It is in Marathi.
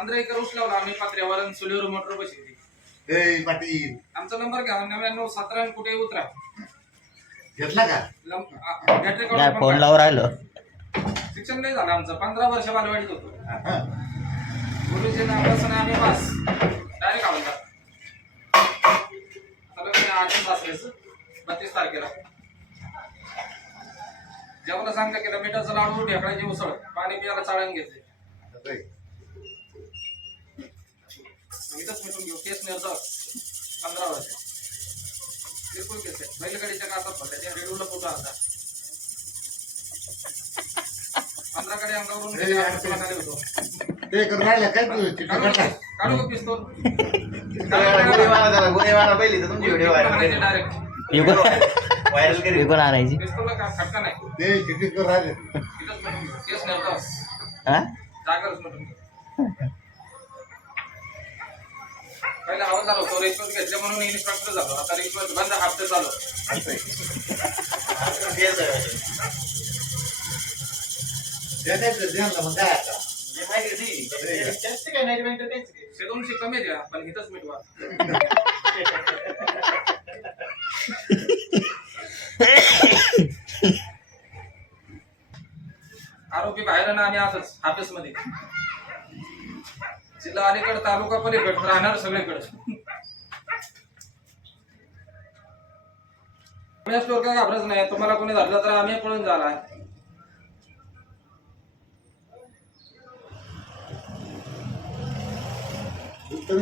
15 एकर ऊस लावला आम्ही पात्र्यावर सोलीवर मोटर बसवली. पाटील आमचा नंबर घ्या 9917 कुठे उतरा. घेतला का? बॅटरी नाही फोन लावून राहिलो. शिक्षण नाही झालं आमचं. 15 वर्ष बालवाडीत होतो. गुरुजी नावापासून आम्ही पास डायरेक्ट आवडला. आता 32 तारखेला जेवढं सांगता केलं मिठाचं लाडू ढेकळाची उसळ पाणी पियाला चाळण घेतले. इथंच मिटून घेऊ. केस निर्धार 15 वर्ष बिलकुल केस आहे. बैलगाडीच्या कातात पडल्या त्या रेडूला फोटो आता 15 कडे अंगावरून होतो. ते करून राहिला काय तू काढू का पिस्तूल डायरेक्ट विकून आणायची. पिस्तूलला खटका नाही. ते चिठी करून राहिले. इथंच मिटून घेऊ. केस निर्धार हा जागरच मिटून घेऊ. पहिला आवाज झाला होतो रिश्वत घेतले म्हणून इन्स्पेक्टर झालो. आता रिश्वत बंद हप्ते चालू. मग काय आता? 200 कमी द्या पण इथंच मिटवा. आरोपी बाहेर ना आम्ही आजच ऑफिस मध्ये जिल्हा अलीकडे तालुका पलीकडे राहणार सगळीकडे. स्टोर का घाबरच नाही. तुम्हाला कोणी धरलं तर आम्ही पळून झाला. उत्तर